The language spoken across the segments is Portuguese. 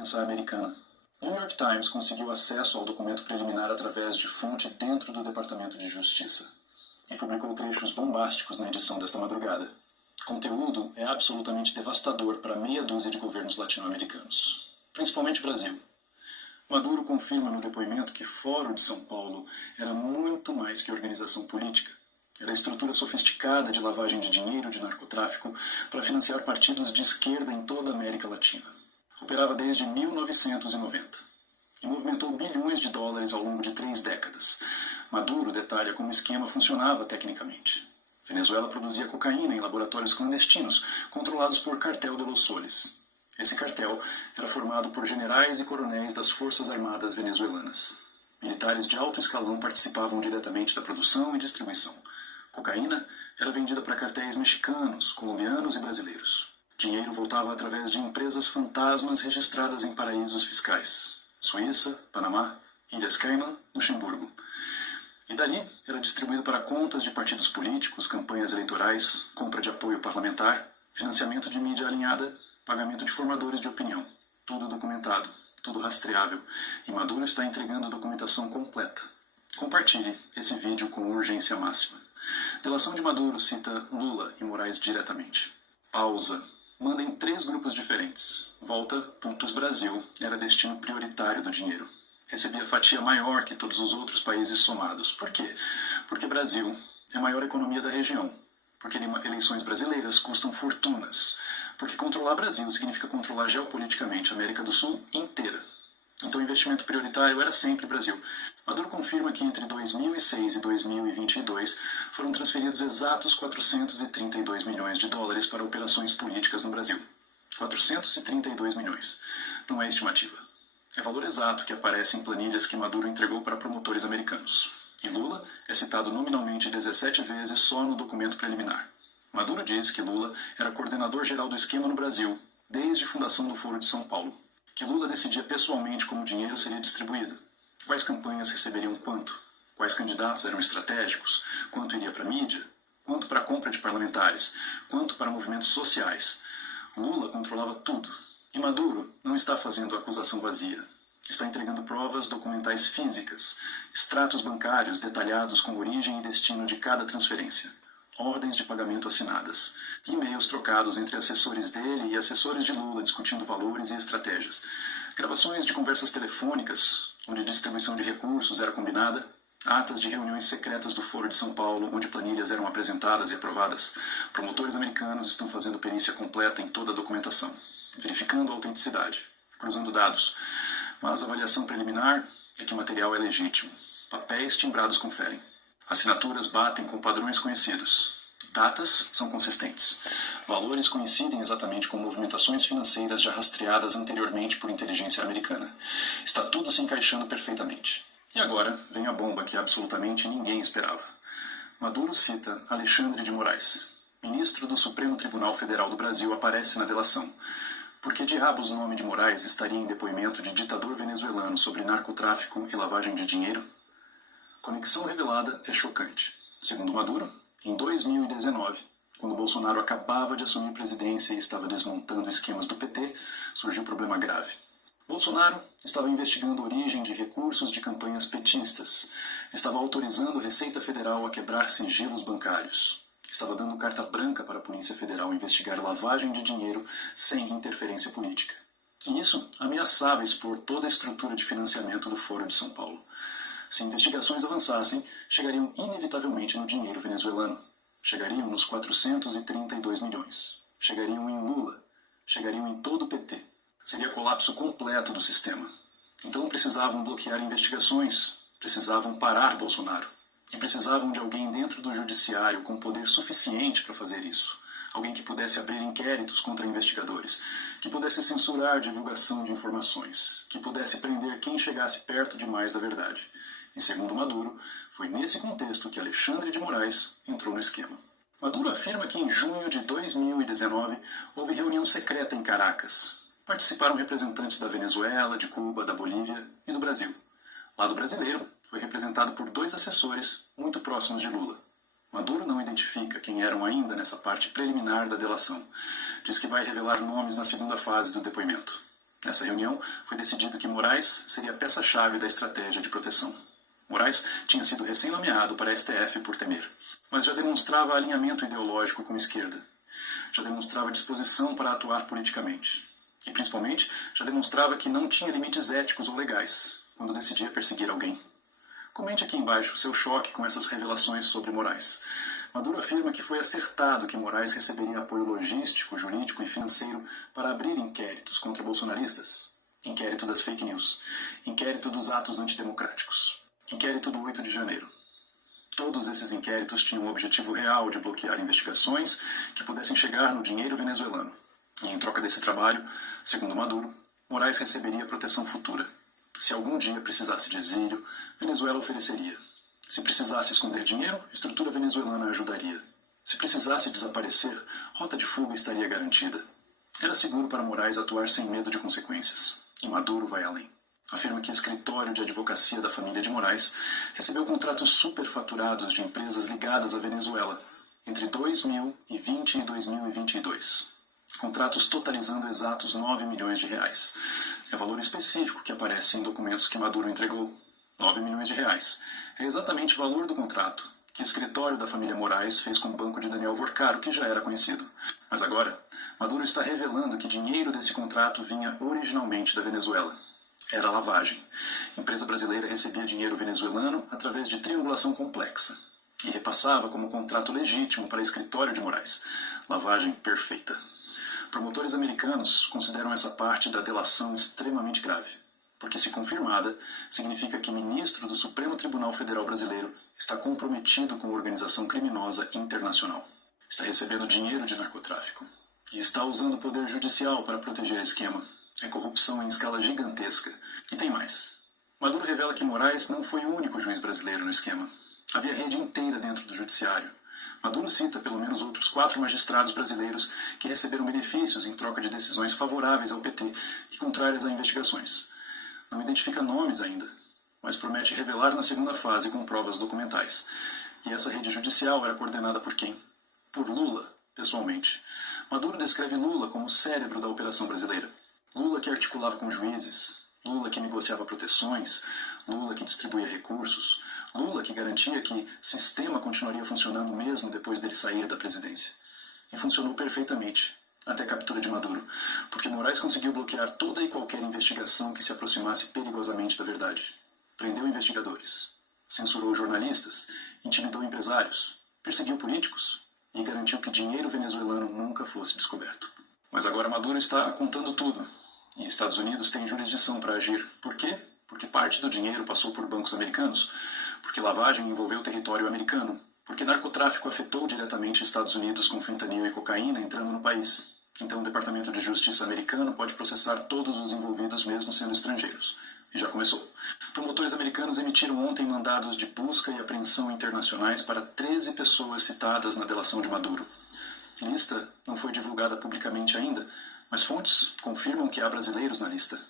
imprensa americana. New York Times conseguiu acesso ao documento preliminar através de fonte dentro do Departamento de Justiça e publicou trechos bombásticos na edição desta madrugada. O conteúdo é absolutamente devastador para meia dúzia de governos latino-americanos, principalmente Brasil. Maduro confirma no depoimento que Foro de São Paulo era muito mais que organização política. Era a estrutura sofisticada de lavagem de dinheiro de narcotráfico para financiar partidos de esquerda em toda a América Latina. Operava desde 1990 e movimentou bilhões de dólares ao longo de 3 décadas. Maduro detalha como o esquema funcionava tecnicamente. Venezuela produzia cocaína em laboratórios clandestinos, controlados por Cartel de los Soles. Esse cartel era formado por generais e coronéis das Forças Armadas venezuelanas. Militares de alto escalão participavam diretamente da produção e distribuição. Cocaína era vendida para cartéis mexicanos, colombianos e brasileiros. Dinheiro voltava através de empresas fantasmas registradas em paraísos fiscais. Suíça, Panamá, Ilhas Caimã, Luxemburgo. E dali era distribuído para contas de partidos políticos, campanhas eleitorais, compra de apoio parlamentar, financiamento de mídia alinhada, pagamento de formadores de opinião. Tudo documentado, tudo rastreável. E Maduro está entregando a documentação completa. Compartilhe esse vídeo com urgência máxima. Delação de Maduro cita Lula e Moraes diretamente. Pausa. Manda em 3 grupos diferentes. Volta, Brasil, era destino prioritário do dinheiro. Recebia fatia maior que todos os outros países somados. Por quê? Porque Brasil é a maior economia da região. Porque eleições brasileiras custam fortunas. Porque controlar Brasil significa controlar geopoliticamente a América do Sul inteira. Então o investimento prioritário era sempre Brasil. Maduro confirma que entre 2006 e 2022 foram transferidos exatos 432 milhões de dólares para operações políticas no Brasil. 432 milhões. Não é estimativa. É valor exato que aparece em planilhas que Maduro entregou para promotores americanos. E Lula é citado nominalmente 17 vezes só no documento preliminar. Maduro diz que Lula era coordenador-geral do esquema no Brasil, desde a fundação do Foro de São Paulo. Que Lula decidia pessoalmente como o dinheiro seria distribuído. Quais campanhas receberiam quanto? Quais candidatos eram estratégicos? Quanto iria para a mídia? Quanto para a compra de parlamentares? Quanto para movimentos sociais? Lula controlava tudo. E Maduro não está fazendo acusação vazia. Está entregando provas documentais físicas, extratos bancários detalhados com origem e destino de cada transferência, ordens de pagamento assinadas, e-mails trocados entre assessores dele e assessores de Lula discutindo valores e estratégias, gravações de conversas telefônicas, onde distribuição de recursos era combinada, atas de reuniões secretas do Foro de São Paulo, onde planilhas eram apresentadas e aprovadas. Promotores americanos estão fazendo perícia completa em toda a documentação, verificando a autenticidade, cruzando dados. Mas a avaliação preliminar é que o material é legítimo. Papéis timbrados conferem. Assinaturas batem com padrões conhecidos. Datas são consistentes. Valores coincidem exatamente com movimentações financeiras já rastreadas anteriormente por inteligência americana. Está tudo se encaixando perfeitamente. E agora vem a bomba que absolutamente ninguém esperava. Maduro cita Alexandre de Moraes. Ministro do Supremo Tribunal Federal do Brasil aparece na delação. Por que diabos o nome de Moraes estaria em depoimento de ditador venezuelano sobre narcotráfico e lavagem de dinheiro? Conexão revelada é chocante. Segundo Maduro, em 2019, quando Bolsonaro acabava de assumir presidência e estava desmontando esquemas do PT, surgiu um problema grave. Bolsonaro estava investigando a origem de recursos de campanhas petistas, estava autorizando a Receita Federal a quebrar sigilos bancários, estava dando carta branca para a Polícia Federal investigar lavagem de dinheiro sem interferência política. E isso ameaçava expor toda a estrutura de financiamento do Foro de São Paulo. Se investigações avançassem, chegariam inevitavelmente no dinheiro venezuelano. Chegariam nos 432 milhões. Chegariam em Lula. Chegariam em todo o PT. Seria colapso completo do sistema. Então precisavam bloquear investigações. Precisavam parar Bolsonaro. E precisavam de alguém dentro do judiciário com poder suficiente para fazer isso. Alguém que pudesse abrir inquéritos contra investigadores, que pudesse censurar a divulgação de informações, que pudesse prender quem chegasse perto demais da verdade. E segundo Maduro, foi nesse contexto que Alexandre de Moraes entrou no esquema. Maduro afirma que em junho de 2019 houve reunião secreta em Caracas. Participaram representantes da Venezuela, de Cuba, da Bolívia e do Brasil. Lado brasileiro foi representado por 2 assessores muito próximos de Lula. Maduro não identifica quem eram ainda nessa parte preliminar da delação. Diz que vai revelar nomes na segunda fase do depoimento. Nessa reunião, foi decidido que Moraes seria a peça-chave da estratégia de proteção. Moraes tinha sido recém-nomeado para a STF por Temer, mas já demonstrava alinhamento ideológico com a esquerda. Já demonstrava disposição para atuar politicamente. E, principalmente, já demonstrava que não tinha limites éticos ou legais quando decidia perseguir alguém. Comente aqui embaixo seu choque com essas revelações sobre Moraes. Maduro afirma que foi acertado que Moraes receberia apoio logístico, jurídico e financeiro para abrir inquéritos contra bolsonaristas. Inquérito das fake news. Inquérito dos atos antidemocráticos. Inquérito do 8 de janeiro. Todos esses inquéritos tinham o objetivo real de bloquear investigações que pudessem chegar no dinheiro venezuelano. E em troca desse trabalho, segundo Maduro, Moraes receberia proteção futura. Se algum dia precisasse de exílio, Venezuela ofereceria. Se precisasse esconder dinheiro, estrutura venezuelana ajudaria. Se precisasse desaparecer, rota de fuga estaria garantida. Era seguro para Moraes atuar sem medo de consequências. E Maduro vai além. Afirma que o escritório de advocacia da família de Moraes recebeu contratos superfaturados de empresas ligadas à Venezuela entre 2020 e 2022. Contratos totalizando exatos 9 milhões de reais. É valor específico que aparece em documentos que Maduro entregou. 9 milhões de reais. É exatamente o valor do contrato que o escritório da família Moraes fez com o banco de Daniel Vorcaro, que já era conhecido. Mas agora, Maduro está revelando que dinheiro desse contrato vinha originalmente da Venezuela. Era lavagem. A empresa brasileira recebia dinheiro venezuelano através de triangulação complexa e repassava como contrato legítimo para o escritório de Moraes. Lavagem perfeita. Promotores americanos consideram essa parte da delação extremamente grave, porque, se confirmada, significa que o ministro do Supremo Tribunal Federal Brasileiro está comprometido com a organização criminosa internacional. Está recebendo dinheiro de narcotráfico e está usando o poder judicial para proteger o esquema. É corrupção em escala gigantesca. E tem mais. Maduro revela que Moraes não foi o único juiz brasileiro no esquema. Havia rede inteira dentro do judiciário. Maduro cita pelo menos outros 4 magistrados brasileiros que receberam benefícios em troca de decisões favoráveis ao PT e contrárias a investigações. Não identifica nomes ainda, mas promete revelar na segunda fase com provas documentais. E essa rede judicial era coordenada por quem? Por Lula, pessoalmente. Maduro descreve Lula como o cérebro da operação brasileira. Lula que articulava com juízes, Lula que negociava proteções, Lula que distribuía recursos, Lula que garantia que o sistema continuaria funcionando mesmo depois dele sair da presidência. E funcionou perfeitamente, até a captura de Maduro, porque Moraes conseguiu bloquear toda e qualquer investigação que se aproximasse perigosamente da verdade. Prendeu investigadores, censurou jornalistas, intimidou empresários, perseguiu políticos e garantiu que dinheiro venezuelano nunca fosse descoberto. Mas agora Maduro está contando tudo. E Estados Unidos tem jurisdição para agir. Por quê? Porque parte do dinheiro passou por bancos americanos, porque lavagem envolveu território americano, porque narcotráfico afetou diretamente Estados Unidos com fentanil e cocaína entrando no país. Então o Departamento de Justiça americano pode processar todos os envolvidos mesmo sendo estrangeiros. E já começou. Promotores americanos emitiram ontem mandados de busca e apreensão internacionais para 13 pessoas citadas na delação de Maduro. A lista não foi divulgada publicamente ainda, mas fontes confirmam que há brasileiros na lista.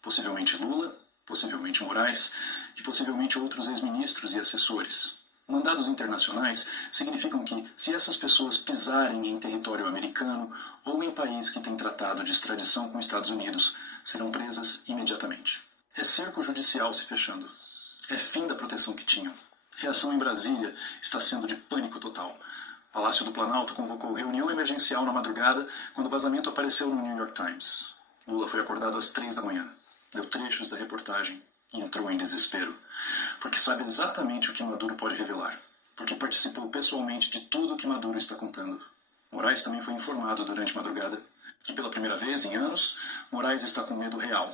Possivelmente Lula, possivelmente Moraes e possivelmente outros ex-ministros e assessores. Mandados internacionais significam que, se essas pessoas pisarem em território americano ou em país que tem tratado de extradição com Estados Unidos, serão presas imediatamente. É cerco judicial se fechando. É fim da proteção que tinham. Reação em Brasília está sendo de pânico total. Palácio do Planalto convocou reunião emergencial na madrugada quando o vazamento apareceu no New York Times. Lula foi acordado às 3 da manhã, deu trechos da reportagem e entrou em desespero, porque sabe exatamente o que Maduro pode revelar, porque participou pessoalmente de tudo o que Maduro está contando. Moraes também foi informado durante a madrugada que, pela primeira vez em anos, Moraes está com medo real,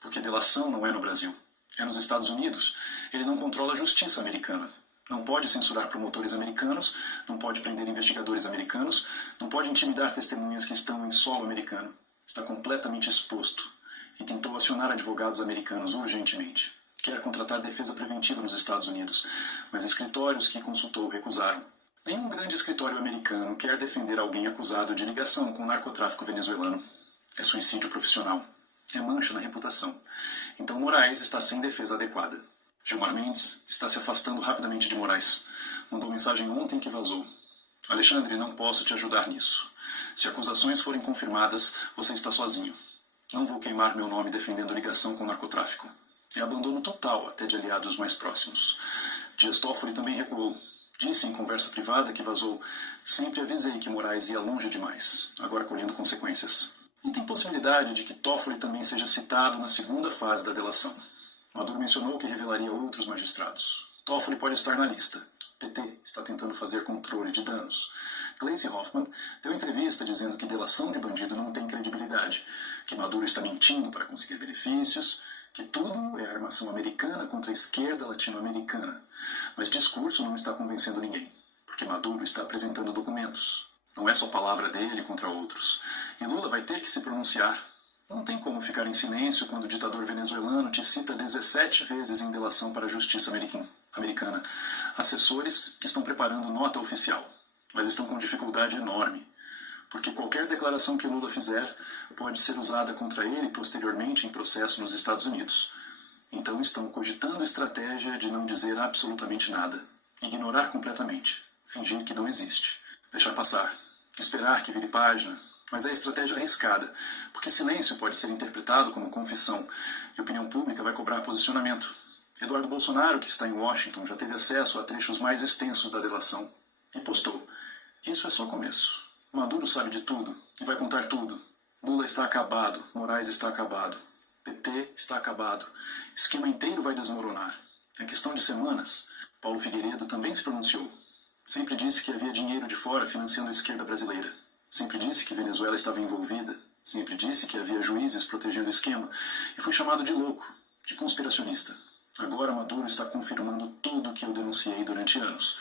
porque delação não é no Brasil, é nos Estados Unidos. Ele não controla a justiça americana. Não pode censurar promotores americanos, não pode prender investigadores americanos, não pode intimidar testemunhas que estão em solo americano. Está completamente exposto e tentou acionar advogados americanos urgentemente. Quer contratar defesa preventiva nos Estados Unidos, mas escritórios que consultou recusaram. Nenhum grande escritório americano quer defender alguém acusado de ligação com o narcotráfico venezuelano. É suicídio profissional. É mancha na reputação. Então Moraes está sem defesa adequada. Gilmar Mendes está se afastando rapidamente de Moraes. Mandou mensagem ontem que vazou. Alexandre, não posso te ajudar nisso. Se acusações forem confirmadas, você está sozinho. Não vou queimar meu nome defendendo ligação com o narcotráfico. É abandono total, até de aliados mais próximos. Dias Toffoli também recuou. Disse em conversa privada que vazou: sempre avisei que Moraes ia longe demais, agora colhendo consequências. E tem possibilidade de que Toffoli também seja citado na segunda fase da delação. Maduro mencionou que revelaria outros magistrados. Toffoli pode estar na lista. O PT está tentando fazer controle de danos. Gleisi Hoffmann deu entrevista dizendo que delação de bandido não tem credibilidade, que Maduro está mentindo para conseguir benefícios, que tudo é armação americana contra a esquerda latino-americana. Mas discurso não está convencendo ninguém, porque Maduro está apresentando documentos. Não é só palavra dele contra outros. E Lula vai ter que se pronunciar. Não tem como ficar em silêncio quando o ditador venezuelano te cita 17 vezes em delação para a justiça americana. Assessores estão preparando nota oficial, mas estão com dificuldade enorme, porque qualquer declaração que Lula fizer pode ser usada contra ele posteriormente em processo nos Estados Unidos. Então estão cogitando estratégia de não dizer absolutamente nada, ignorar completamente, fingir que não existe, deixar passar, esperar que vire página. Mas é estratégia arriscada, porque silêncio pode ser interpretado como confissão e a opinião pública vai cobrar posicionamento. Eduardo Bolsonaro, que está em Washington, já teve acesso a trechos mais extensos da delação e postou: isso é só começo. Maduro sabe de tudo e vai contar tudo. Lula está acabado, Moraes está acabado, PT está acabado, esquema inteiro vai desmoronar. Em questão de semanas, Paulo Figueiredo também se pronunciou. Sempre disse que havia dinheiro de fora financiando a esquerda brasileira. Sempre disse que Venezuela estava envolvida, sempre disse que havia juízes protegendo o esquema, e foi chamado de louco, de conspiracionista. Agora Maduro está confirmando tudo o que eu denunciei durante anos.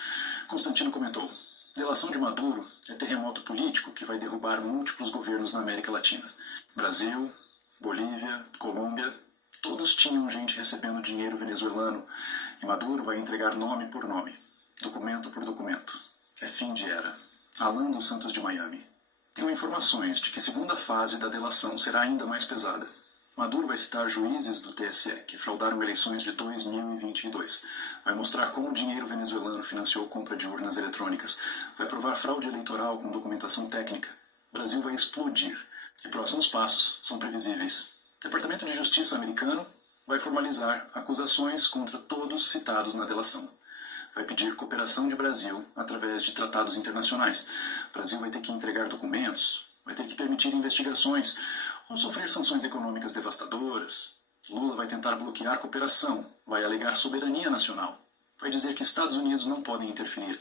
Constantino comentou: delação de Maduro é terremoto político que vai derrubar múltiplos governos na América Latina. Brasil, Bolívia, Colômbia, todos tinham gente recebendo dinheiro venezuelano, e Maduro vai entregar nome por nome, documento por documento. É fim de era. Alan dos Santos de Miami. Tenho informações de que a segunda fase da delação será ainda mais pesada. Maduro vai citar juízes do TSE que fraudaram eleições de 2022. Vai mostrar como o dinheiro venezuelano financiou compra de urnas eletrônicas. Vai provar fraude eleitoral com documentação técnica. O Brasil vai explodir. E próximos passos são previsíveis. O Departamento de Justiça americano vai formalizar acusações contra todos citados na delação. Vai pedir cooperação de Brasil através de tratados internacionais. O Brasil vai ter que entregar documentos, vai ter que permitir investigações ou sofrer sanções econômicas devastadoras. Lula vai tentar bloquear cooperação, vai alegar soberania nacional, vai dizer que Estados Unidos não podem interferir.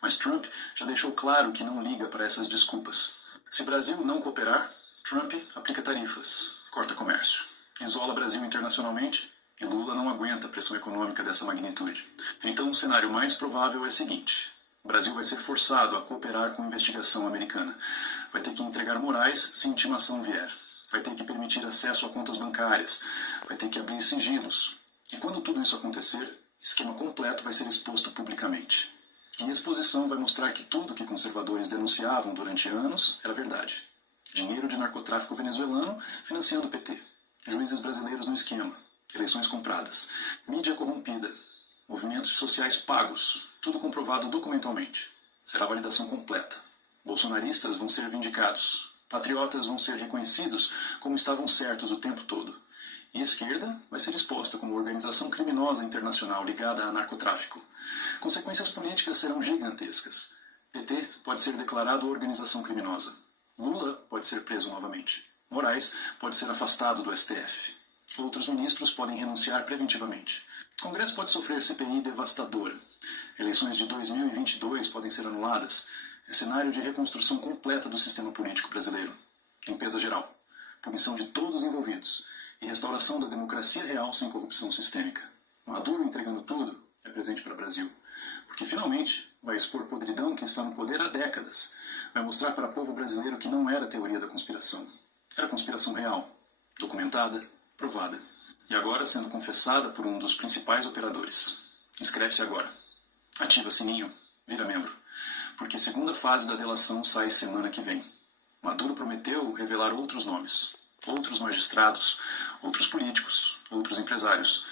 Mas Trump já deixou claro que não liga para essas desculpas. Se Brasil não cooperar, Trump aplica tarifas, corta comércio, isola Brasil internacionalmente. E Lula não aguenta a pressão econômica dessa magnitude. Então o cenário mais provável é o seguinte: o Brasil vai ser forçado a cooperar com a investigação americana. Vai ter que entregar Moraes se intimação vier. Vai ter que permitir acesso a contas bancárias. Vai ter que abrir sigilos. E quando tudo isso acontecer, esquema completo vai ser exposto publicamente. E a exposição vai mostrar que tudo que conservadores denunciavam durante anos era verdade. Dinheiro de narcotráfico venezuelano financiando o PT. Juízes brasileiros no esquema. Eleições compradas, mídia corrompida, movimentos sociais pagos, tudo comprovado documentalmente. Será validação completa. Bolsonaristas vão ser vindicados. Patriotas vão ser reconhecidos como estavam certos o tempo todo. E a esquerda vai ser exposta como organização criminosa internacional ligada a narcotráfico. Consequências políticas serão gigantescas. PT pode ser declarado organização criminosa. Lula pode ser preso novamente. Moraes pode ser afastado do STF. Outros ministros podem renunciar preventivamente. O Congresso pode sofrer CPI devastadora. Eleições de 2022 podem ser anuladas. É cenário de reconstrução completa do sistema político brasileiro. Limpeza geral. Punição de todos os envolvidos. E restauração da democracia real sem corrupção sistêmica. Maduro entregando tudo é presente para o Brasil. Porque finalmente vai expor podridão que está no poder há décadas. Vai mostrar para o povo brasileiro que não era teoria da conspiração. Era conspiração real. Documentada. Provada. E agora sendo confessada por um dos principais operadores. Inscreve-se agora. Ativa sininho. Vira membro. Porque a segunda fase da delação sai semana que vem. Maduro prometeu revelar outros nomes. Outros magistrados. Outros políticos. Outros empresários.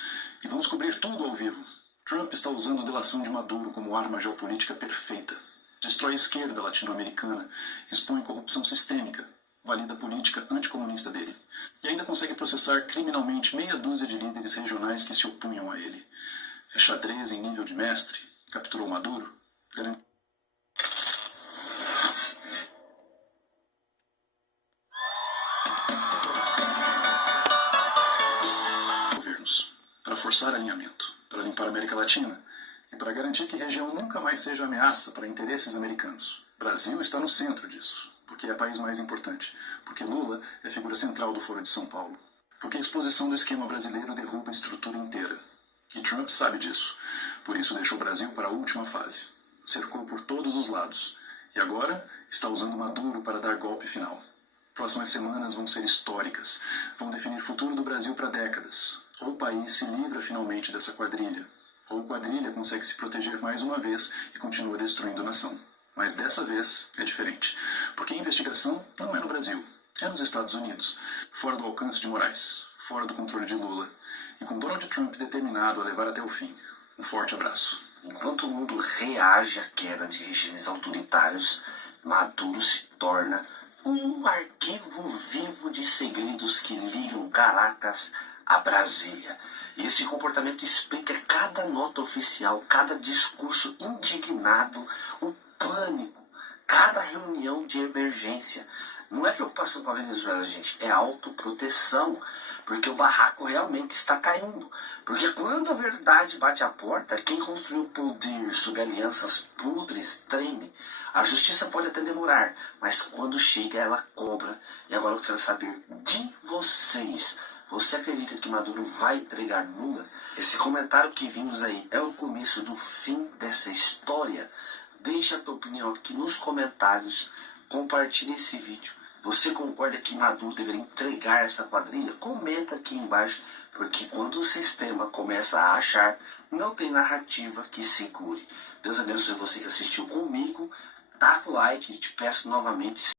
E vamos cobrir tudo ao vivo. Trump está usando a delação de Maduro como arma geopolítica perfeita. Destrói a esquerda latino-americana. Expõe corrupção sistêmica. valida a política anticomunista dele. E ainda consegue processar criminalmente meia dúzia de líderes regionais que se opunham a ele. É xadrez em nível de mestre, capturou Maduro, governos, para forçar alinhamento, para limpar a América Latina e para garantir que a região nunca mais seja ameaça para interesses americanos. O Brasil está no centro disso, porque é o país mais importante, porque Lula é figura central do Foro de São Paulo, porque a exposição do esquema brasileiro derruba a estrutura inteira. E Trump sabe disso, por isso deixou o Brasil para a última fase. Cercou por todos os lados e agora está usando Maduro para dar golpe final. Próximas semanas vão ser históricas, vão definir o futuro do Brasil para décadas. Ou o país se livra finalmente dessa quadrilha, ou a quadrilha consegue se proteger mais uma vez e continua destruindo a nação. Mas dessa vez é diferente, porque a investigação não é no Brasil, é nos Estados Unidos, fora do alcance de Moraes, fora do controle de Lula, e com Donald Trump determinado a levar até o fim. Um forte abraço. Enquanto o mundo reage à queda de regimes autoritários, Maduro se torna um arquivo vivo de segredos que ligam Caracas a Brasília. E esse comportamento explica cada nota oficial, cada discurso indignado, o pânico, cada reunião de emergência. Não é preocupação com a Venezuela, gente, é autoproteção. Porque o barraco realmente está caindo. Porque quando a verdade bate à porta, quem construiu o poder sob alianças podres treme. A justiça pode até demorar, mas quando chega ela cobra. E agora eu quero saber de vocês. Você acredita que Maduro vai entregar Lula? Esse comentário que vimos aí é o começo do fim dessa história? Deixa a tua opinião aqui nos comentários. Compartilhe esse vídeo. Você concorda que Maduro deveria entregar essa quadrilha? Comenta aqui embaixo, porque quando o sistema começa a achar, não tem narrativa que segure. Deus abençoe você que assistiu comigo. Taca o like e te peço novamente.